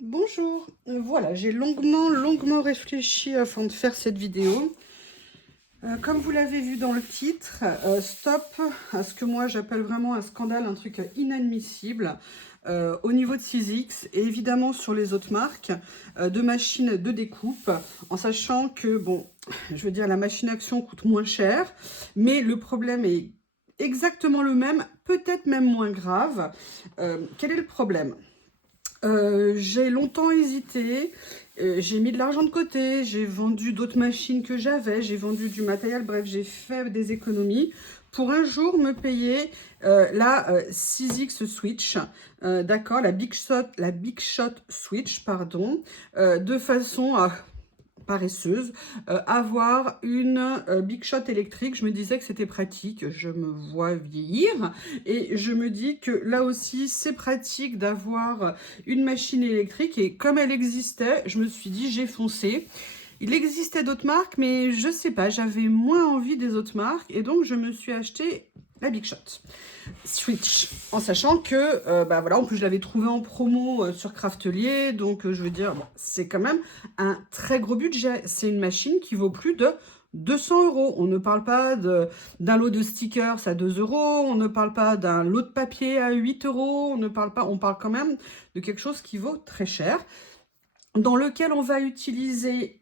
Bonjour, voilà, j'ai longuement réfléchi afin de faire cette vidéo. Comme vous l'avez vu dans le titre, stop à ce que moi j'appelle vraiment un scandale, un truc inadmissible au niveau de Sizzix et évidemment sur les autres marques de machines de découpe, en sachant que, bon, je veux dire, la machine action coûte moins cher, mais le problème est exactement le même, peut-être même moins grave. Quel est le problème? J'ai longtemps hésité, j'ai mis de l'argent de côté, j'ai vendu d'autres machines que j'avais, j'ai vendu du matériel, bref, j'ai fait des économies pour un jour me payer la Sizzix Switch, d'accord, la Big Shot Switch, pardon, de façon à paresseuse, avoir une Big Shot électrique. Je me disais que c'était pratique, je me vois vieillir et je me dis que là aussi c'est pratique d'avoir une machine électrique, et comme elle existait, je me suis dit j'ai foncé. Il existait d'autres marques, mais je sais pas, j'avais moins envie des autres marques et donc je me suis acheté la Big Shot Switch, en sachant que, bah voilà, en plus je l'avais trouvé en promo sur Craftelier, donc je veux dire, bon, c'est quand même un très gros budget. C'est une machine qui vaut plus de 200 €. On ne parle pas d'un lot de stickers à 2 €, on ne parle pas d'un lot de papier à 8 €, on parle quand même de quelque chose qui vaut très cher, dans lequel on va utiliser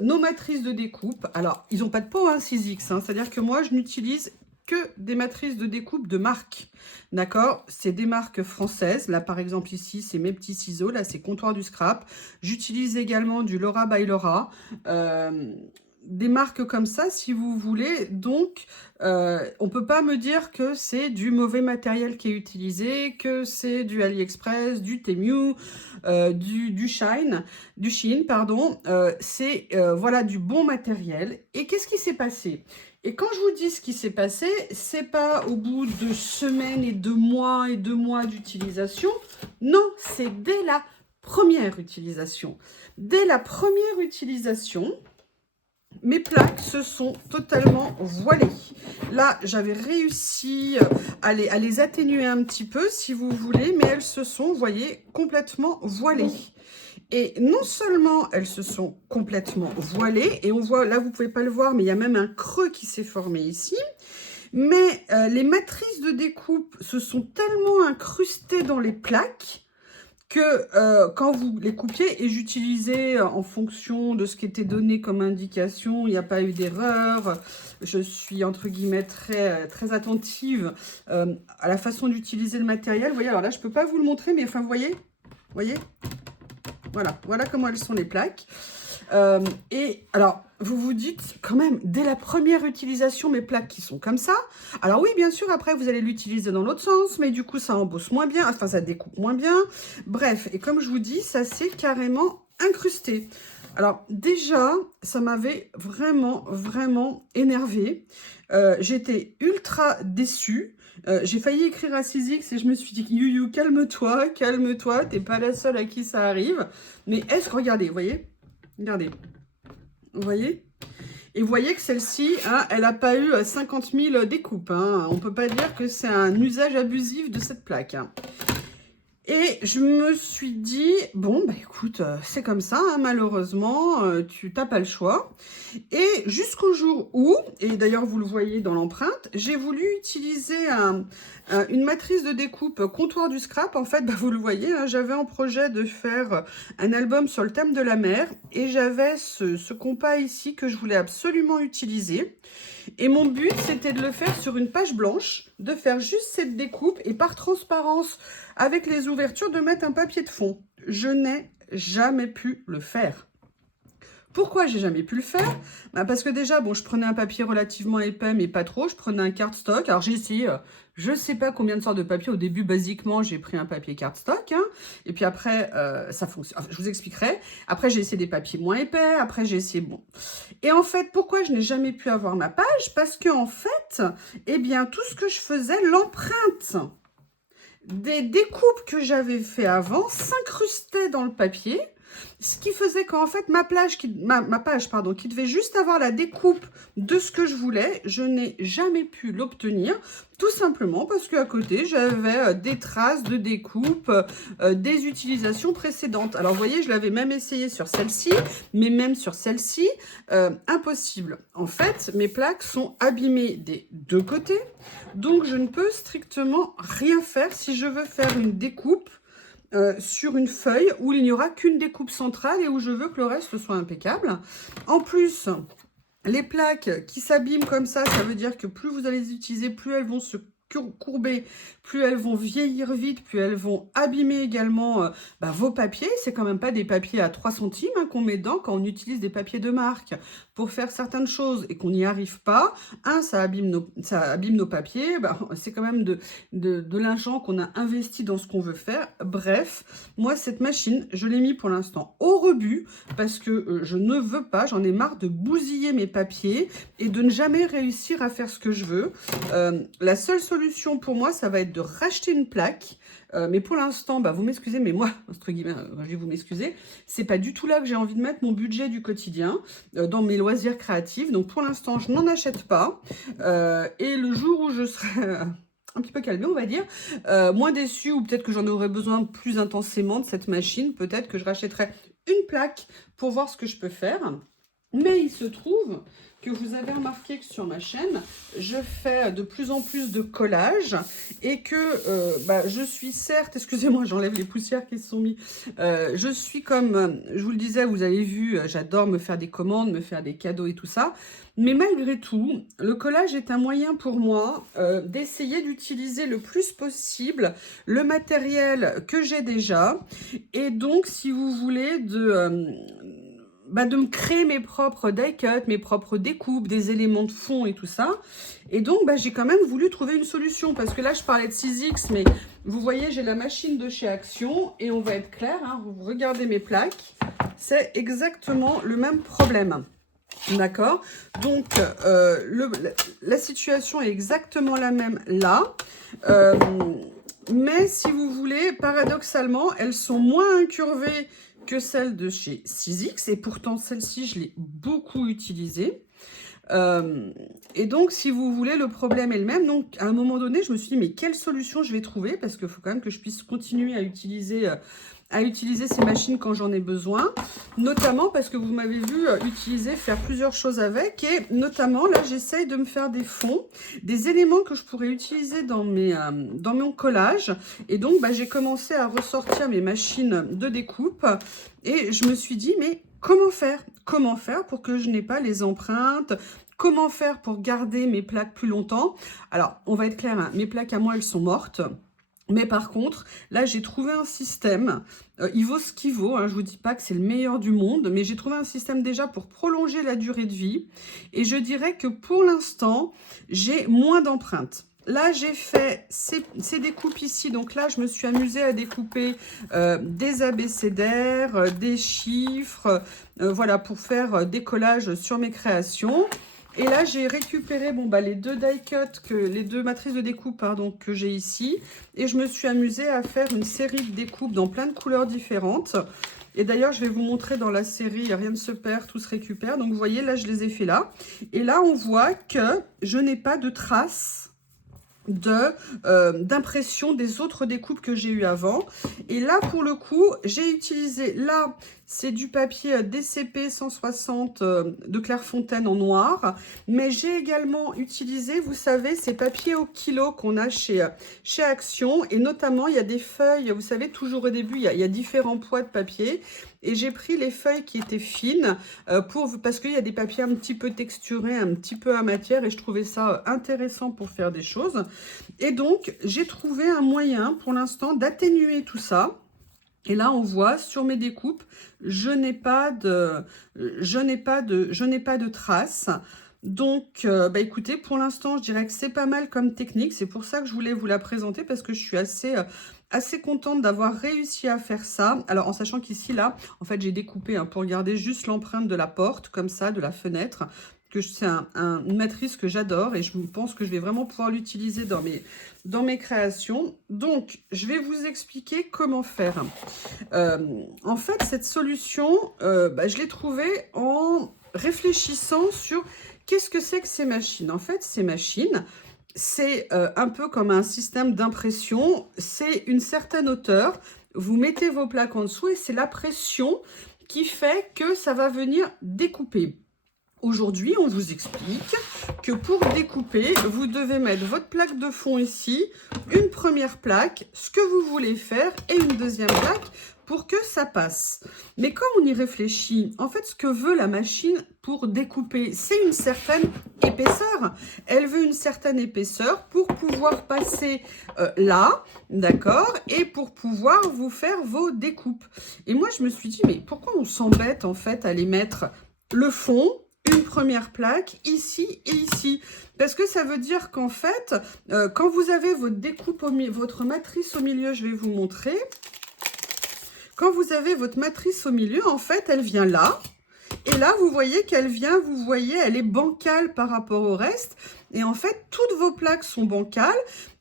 nos matrices de découpe. Alors, ils n'ont pas de peau, hein, Sizzix, hein, c'est-à-dire que moi, je n'utilise que des matrices de découpe de marque, d'accord? C'est des marques françaises. Là, par exemple, ici, c'est mes petits ciseaux. Là, c'est Comptoir du Scrap. J'utilise également du Laura by Laura. Des marques comme ça, si vous voulez. Donc, on peut pas me dire que c'est du mauvais matériel qui est utilisé, que c'est du AliExpress, du Temu, du Shein, pardon. C'est voilà, du bon matériel. Et qu'est-ce qui s'est passé? Et quand je vous dis ce qui s'est passé, c'est pas au bout de semaines et de mois d'utilisation. Non, c'est dès la première utilisation. Dès la première utilisation, mes plaques se sont totalement voilées. Là, j'avais réussi à les atténuer un petit peu, si vous voulez, mais elles se sont, vous voyez, complètement voilées. Et non seulement elles se sont complètement voilées, et on voit, là vous pouvez pas le voir, mais il y a même un creux qui s'est formé ici, mais les matrices de découpe se sont tellement incrustées dans les plaques que quand vous les coupiez, et j'utilisais en fonction de ce qui était donné comme indication, il n'y a pas eu d'erreur, je suis entre guillemets très attentive à la façon d'utiliser le matériel. Vous voyez, alors là je peux pas vous le montrer, mais enfin vous voyez, voilà comment elles sont les plaques. Et alors, vous vous dites quand même, dès la première utilisation, mes plaques qui sont comme ça. Alors oui, bien sûr, après, vous allez l'utiliser dans l'autre sens, mais du coup, ça embosse moins bien, enfin, ça découpe moins bien. Bref, et comme je vous dis, ça s'est carrément incrusté. Alors déjà, ça m'avait vraiment énervée. J'étais ultra déçue. J'ai failli écrire à Sizzix et je me suis dit, You, calme-toi, t'es pas la seule à qui ça arrive. Mais est-ce que, regardez, regardez, vous voyez? Et vous voyez que celle-ci, hein, elle n'a pas eu 50 000 découpes, hein. On ne peut pas dire que c'est un usage abusif de cette plaque, hein. Et je me suis dit, bon, bah écoute, c'est comme ça, hein, malheureusement, tu n'as pas le choix. Et jusqu'au jour où, et d'ailleurs vous le voyez dans l'empreinte, j'ai voulu utiliser une matrice de découpe Comptoir du Scrap. En fait, bah, vous le voyez, hein, j'avais en projet de faire un album sur le thème de la mer, et j'avais ce compas ici que je voulais absolument utiliser. Et mon but, c'était de le faire sur une page blanche, de faire juste cette découpe et par transparence, avec les ouvertures, de mettre un papier de fond. Je n'ai jamais pu le faire. Pourquoi j'ai jamais pu le faire? Bah parce que déjà, bon, je prenais un papier relativement épais, mais pas trop. Je prenais un cardstock. Alors, j'ai essayé, je sais pas combien de sortes de papier. Au début, basiquement, j'ai pris un papier cardstock, hein. Et puis après, ça fonctionne. Enfin, je vous expliquerai. Après, j'ai essayé des papiers moins épais. Après, j'ai essayé, bon. Et en fait, pourquoi je n'ai jamais pu avoir ma page? Parce que en fait, eh bien, tout ce que je faisais, l'empreinte des découpes que j'avais fait avant s'incrustait dans le papier. Ce qui faisait qu'en fait, ma page, pardon, qui devait juste avoir la découpe de ce que je voulais, je n'ai jamais pu l'obtenir. Tout simplement parce qu'à côté, j'avais des traces de découpe des utilisations précédentes. Alors, vous voyez, je l'avais même essayé sur celle-ci, mais même sur celle-ci, impossible. En fait, mes plaques sont abîmées des deux côtés, donc je ne peux strictement rien faire si je veux faire une découpe sur une feuille où il n'y aura qu'une découpe centrale et où je veux que le reste soit impeccable. En plus, les plaques qui s'abîment comme ça veut dire que plus vous allez les utiliser, plus elles vont se courber, plus elles vont vieillir vite, plus elles vont abîmer également vos papiers. C'est quand même pas des papiers à 3 centimes qu'on met dedans quand on utilise des papiers de marque pour faire certaines choses et qu'on n'y arrive pas. Ça abîme nos papiers. C'est quand même de l'argent qu'on a investi dans ce qu'on veut faire. Bref, moi, cette machine, je l'ai mis pour l'instant au rebut parce que je ne veux pas, j'en ai marre de bousiller mes papiers et de ne jamais réussir à faire ce que je veux. La seule solution pour moi, ça va être de racheter une plaque. Mais pour l'instant, vous m'excusez, mais moi, entre guillemets, je vais vous m'excuser, c'est pas du tout là que j'ai envie de mettre mon budget du quotidien dans mes loisirs créatifs. Donc pour l'instant, je n'en achète pas. Et le jour où je serai un petit peu calmée, on va dire, moins déçue, ou peut-être que j'en aurai besoin plus intensément de cette machine, peut-être que je rachèterai une plaque pour voir ce que je peux faire. Mais il se trouve que vous avez remarqué que sur ma chaîne, je fais de plus en plus de collages et que je suis certes, excusez-moi, j'enlève les poussières qui se sont mis, je suis comme, je vous le disais, vous avez vu, j'adore me faire des commandes, me faire des cadeaux et tout ça, mais malgré tout, le collage est un moyen pour moi d'essayer d'utiliser le plus possible le matériel que j'ai déjà et donc, si vous voulez, de me créer mes propres die-cuts, mes propres découpes, des éléments de fond et tout ça. Et donc, j'ai quand même voulu trouver une solution. Parce que là, je parlais de 6X, mais vous voyez, j'ai la machine de chez Action. Et on va être clair, vous regardez mes plaques, c'est exactement le même problème. D'accord? Donc, la situation est exactement la même là. Mais si vous voulez, paradoxalement, elles sont moins incurvées que celle de chez 6X et pourtant celle-ci je l'ai beaucoup utilisée et donc si vous voulez le problème est le même. Donc à un moment donné je me suis dit mais quelle solution je vais trouver parce qu'il faut quand même que je puisse continuer à utiliser ces machines quand j'en ai besoin, notamment parce que vous m'avez vu faire plusieurs choses avec et notamment là j'essaye de me faire des fonds, des éléments que je pourrais utiliser dans mon collage et donc j'ai commencé à ressortir mes machines de découpe et je me suis dit mais comment faire pour que je n'ai pas les empreintes, comment faire pour garder mes plaques plus longtemps. Alors on va être clair, mes plaques à moi elles sont mortes. Mais par contre, là, j'ai trouvé un système, il vaut ce qu'il vaut, je ne vous dis pas que c'est le meilleur du monde, mais j'ai trouvé un système déjà pour prolonger la durée de vie. Et je dirais que pour l'instant, j'ai moins d'empreintes. Là, j'ai fait ces découpes ici. Donc là, je me suis amusée à découper des abécédaires, des chiffres, voilà, pour faire des collages sur mes créations. Et là, j'ai récupéré les deux die-cuts, les deux matrices de découpe que j'ai ici. Et je me suis amusée à faire une série de découpes dans plein de couleurs différentes. Et d'ailleurs, je vais vous montrer dans la série, rien ne se perd, tout se récupère. Donc, vous voyez, là, je les ai fait là. Et là, on voit que je n'ai pas de traces d'impression des autres découpes que j'ai eu avant. Et là, pour le coup, j'ai utilisé, là, c'est du papier DCP 160 de Clairefontaine en noir. Mais j'ai également utilisé, vous savez, ces papiers au kilo qu'on a chez Action. Et notamment, il y a des feuilles, vous savez, toujours au début, il y a différents poids de papier. Et j'ai pris les feuilles qui étaient fines parce qu'il y a des papiers un petit peu texturés, un petit peu à matière. Et je trouvais ça intéressant pour faire des choses. Et donc, j'ai trouvé un moyen pour l'instant d'atténuer tout ça. Et là, on voit sur mes découpes, je n'ai pas de traces. Donc, écoutez, pour l'instant, je dirais que c'est pas mal comme technique. C'est pour ça que je voulais vous la présenter parce que je suis assez contente d'avoir réussi à faire ça. Alors, en sachant qu'ici, là, en fait, j'ai découpé pour garder juste l'empreinte de la porte, comme ça, de la fenêtre. que c'est une matrice que j'adore et je pense que je vais vraiment pouvoir l'utiliser dans mes créations. Donc, je vais vous expliquer comment faire. En fait, cette solution, je l'ai trouvée en réfléchissant sur qu'est-ce que c'est que ces machines. En fait, ces machines, c'est un peu comme un système d'impression. C'est une certaine hauteur. Vous mettez vos plaques en dessous et c'est la pression qui fait que ça va venir découper. Aujourd'hui, on vous explique que pour découper, vous devez mettre votre plaque de fond ici, une première plaque, ce que vous voulez faire, et une deuxième plaque pour que ça passe. Mais quand on y réfléchit, en fait, ce que veut la machine pour découper, c'est une certaine épaisseur. Elle veut une certaine épaisseur pour pouvoir passer là, d'accord, et pour pouvoir vous faire vos découpes. Et moi, je me suis dit, mais pourquoi on s'embête, en fait, à les mettre le fond, une première plaque, ici et ici. Parce que ça veut dire qu'en fait, quand vous avez votre découpe, votre matrice au milieu, je vais vous montrer. Quand vous avez votre matrice au milieu, en fait, elle vient là. Et là, vous voyez qu'elle vient, vous voyez, elle est bancale par rapport au reste. Et en fait, toutes vos plaques sont bancales.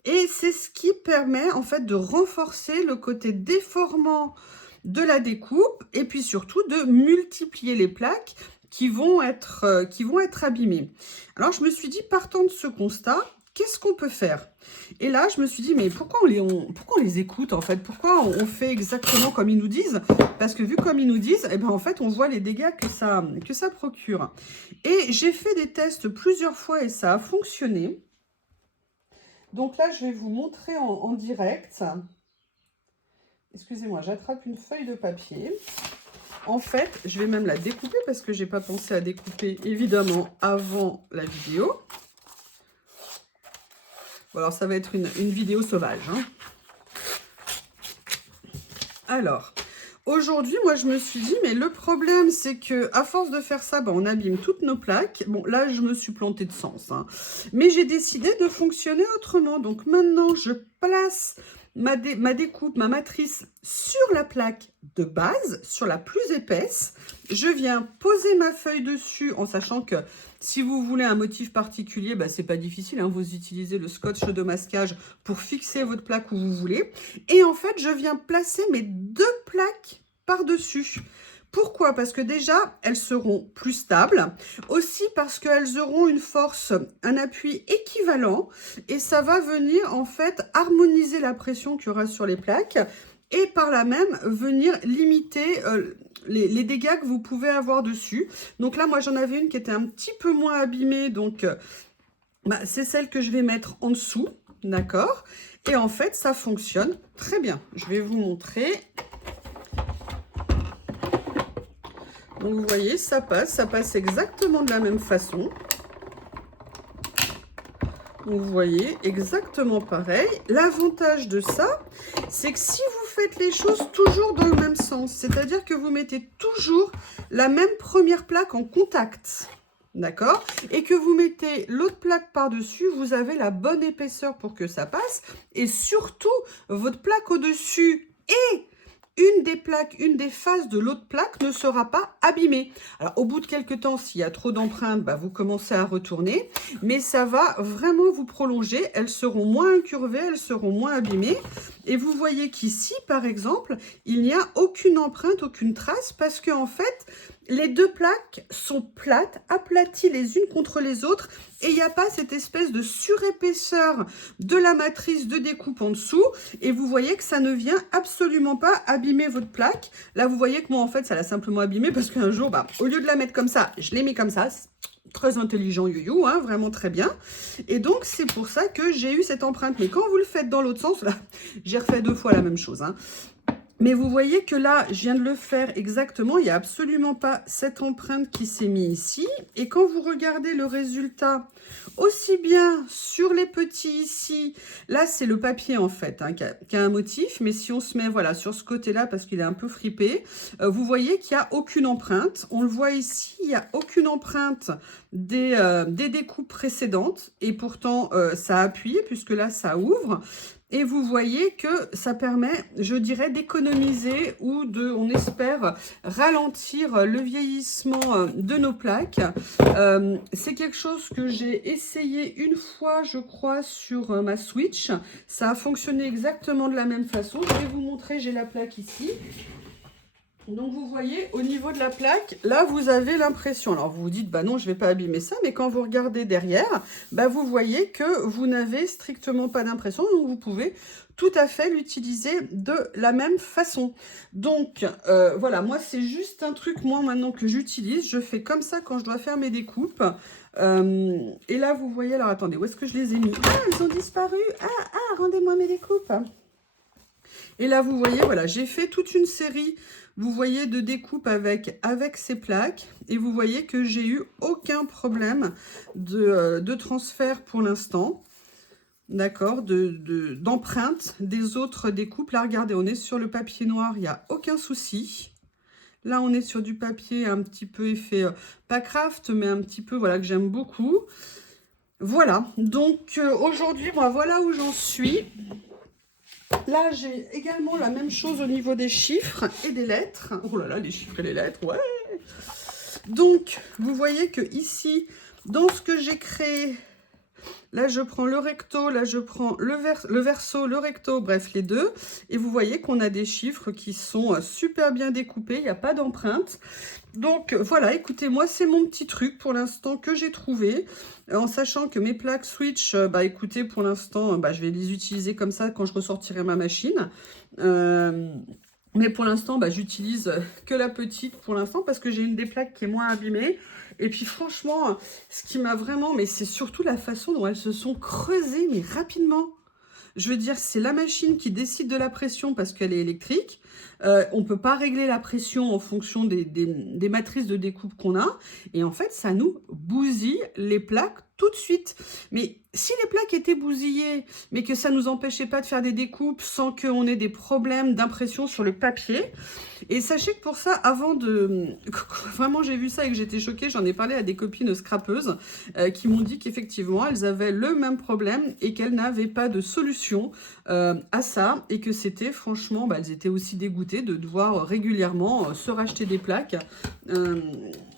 Et c'est ce qui permet, en fait, de renforcer le côté déformant de la découpe. Et puis surtout, de multiplier les plaques qui vont être abîmées. Alors, je me suis dit, partant de ce constat, qu'est-ce qu'on peut faire? Et là, je me suis dit, mais pourquoi on les écoute, en fait? Pourquoi on fait exactement comme ils nous disent? Parce que vu comme ils nous disent, eh ben, en fait, on voit les dégâts que ça procure. Et j'ai fait des tests plusieurs fois et ça a fonctionné. Donc là, je vais vous montrer en direct. Excusez-moi, j'attrape une feuille de papier. En fait, je vais même la découper parce que je n'ai pas pensé à découper, évidemment, avant la vidéo. Bon, alors, ça va être une vidéo sauvage. Hein. Alors, aujourd'hui, moi, je me suis dit, mais le problème, c'est que à force de faire ça, on abîme toutes nos plaques. Bon, là, je me suis plantée de sens. Hein. Mais j'ai décidé de fonctionner autrement. Donc, maintenant, je place ma découpe, ma matrice sur la plaque de base, sur la plus épaisse. Je viens poser ma feuille dessus en sachant que si vous voulez un motif particulier, c'est pas difficile. Hein, vous utilisez le scotch de masquage pour fixer votre plaque où vous voulez. Et en fait, je viens placer mes deux plaques par-dessus. Pourquoi? Parce que déjà, elles seront plus stables. Aussi parce qu'elles auront une force, un appui équivalent. Et ça va venir, en fait, harmoniser la pression qu'il y aura sur les plaques. Et par là même, venir limiter les dégâts que vous pouvez avoir dessus. Donc là, moi, j'en avais une qui était un petit peu moins abîmée. Donc, c'est celle que je vais mettre en dessous. D'accord? Et en fait, ça fonctionne très bien. Je vais vous montrer. Donc, vous voyez, ça passe exactement de la même façon. Donc, vous voyez, exactement pareil. L'avantage de ça, c'est que si vous faites les choses toujours dans le même sens, c'est-à-dire que vous mettez toujours la même première plaque en contact, d'accord? Et que vous mettez l'autre plaque par-dessus, vous avez la bonne épaisseur pour que ça passe. Et surtout, votre plaque au-dessus et une des faces de l'autre plaque ne sera pas abîmée. Alors, au bout de quelques temps, s'il y a trop d'empreintes, vous commencez à retourner. Mais ça va vraiment vous prolonger. Elles seront moins incurvées, elles seront moins abîmées. Et vous voyez qu'ici, par exemple, il n'y a aucune empreinte, aucune trace, parce qu'en fait, les deux plaques sont plates, aplaties les unes contre les autres, et il n'y a pas cette espèce de surépaisseur de la matrice de découpe en dessous, et vous voyez que ça ne vient absolument pas abîmer votre plaque. Là, vous voyez que moi, en fait, ça l'a simplement abîmé, parce qu'un jour, au lieu de la mettre comme ça, je l'ai mis comme ça. Très intelligent, you, hein, vraiment très bien. Et donc, c'est pour ça que j'ai eu cette empreinte. Mais quand vous le faites dans l'autre sens, là, j'ai refait 2 fois la même chose. Hein. Mais vous voyez que là, je viens de le faire exactement. Il n'y a absolument pas cette empreinte qui s'est mise ici. Et quand vous regardez le résultat, aussi bien sur les petits ici, là, c'est le papier en fait, hein, qui a un motif. Mais si on se met voilà, sur ce côté-là, parce qu'il est un peu fripé, vous voyez qu'il n'y a aucune empreinte. On le voit ici, il n'y a aucune empreinte des découpes précédentes. Et pourtant, ça a appuyé, puisque là, ça ouvre. Et vous voyez que ça permet, je dirais, d'économiser ou de, on espère, ralentir le vieillissement de nos plaques. C'est quelque chose que j'ai essayé une fois, je crois, sur ma Switch. Ça a fonctionné exactement de la même façon. Je vais vous montrer, j'ai la plaque ici. Donc vous voyez, au niveau de la plaque, là vous avez l'impression, alors vous vous dites, bah non je vais pas abîmer ça, mais quand vous regardez derrière, bah vous voyez que vous n'avez strictement pas d'impression, donc vous pouvez tout à fait l'utiliser de la même façon. Donc voilà, moi c'est juste un truc, moi maintenant que j'utilise, je fais comme ça quand je dois faire mes découpes. Et là vous voyez, alors attendez, où est-ce que je les ai mis? Ah, elles ont disparu, rendez-moi mes découpes. Et là, vous voyez, voilà, j'ai fait toute une série, vous voyez, de découpe avec ces plaques. Et vous voyez que j'ai eu aucun problème de transfert pour l'instant. D'accord, d'empreinte des autres découpes. Là, regardez, on est sur le papier noir, il n'y a aucun souci. Là, on est sur du papier un petit peu effet, pas craft, mais un petit peu, voilà, que j'aime beaucoup. Voilà, donc aujourd'hui, moi, voilà où j'en suis. Là, j'ai également la même chose au niveau des chiffres et des lettres. Oh là là, les chiffres et les lettres, ouais. Donc, vous voyez que ici, dans ce que j'ai créé, là, je prends le recto, là, je prends le verso, le recto, bref, les deux. Et vous voyez qu'on a des chiffres qui sont super bien découpés, il n'y a pas d'empreinte. Donc, voilà, écoutez, moi, c'est mon petit truc pour l'instant que j'ai trouvé. En sachant que mes plaques Switch, bah écoutez, pour l'instant, bah, je vais les utiliser comme ça quand je ressortirai ma machine. Mais pour l'instant, bah, j'utilise que la petite pour l'instant parce que j'ai une des plaques qui est moins abîmée. Et puis franchement, ce qui m'a vraiment, mais c'est surtout la façon dont elles se sont creusées, mais rapidement. Je veux dire, c'est la machine qui décide de la pression parce qu'elle est électrique. On ne peut pas régler la pression en fonction des matrices de découpe qu'on a. Et en fait, ça nous bousille les plaques tout de suite. Mais si les plaques étaient bousillées, mais que ça ne nous empêchait pas de faire des découpes sans qu'on ait des problèmes d'impression sur le papier. Et sachez que pour ça, avant de... Vraiment, j'ai vu ça et que j'étais choquée. J'en ai parlé à des copines scrapeuses qui m'ont dit qu'effectivement, elles avaient le même problème et qu'elles n'avaient pas de solution à ça. Et que c'était, franchement, bah, elles étaient aussi dégoûtées de devoir régulièrement se racheter des plaques.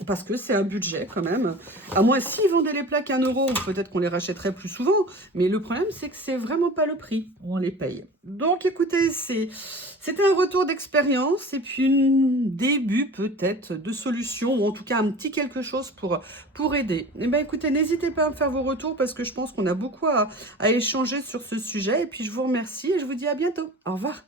Parce que c'est un budget quand même. À moins, s'ils vendaient les plaques à 1 €, peut-être qu'on les rachèterait plus souvent. Mais le problème, c'est que c'est vraiment pas le prix où on les paye. Donc, écoutez, c'était un retour d'expérience et puis un début peut-être de solution, ou en tout cas un petit quelque chose pour aider. Eh bien, écoutez, n'hésitez pas à me faire vos retours parce que je pense qu'on a beaucoup à échanger sur ce sujet. Et puis, je vous remercie et je vous dis à bientôt. Au revoir.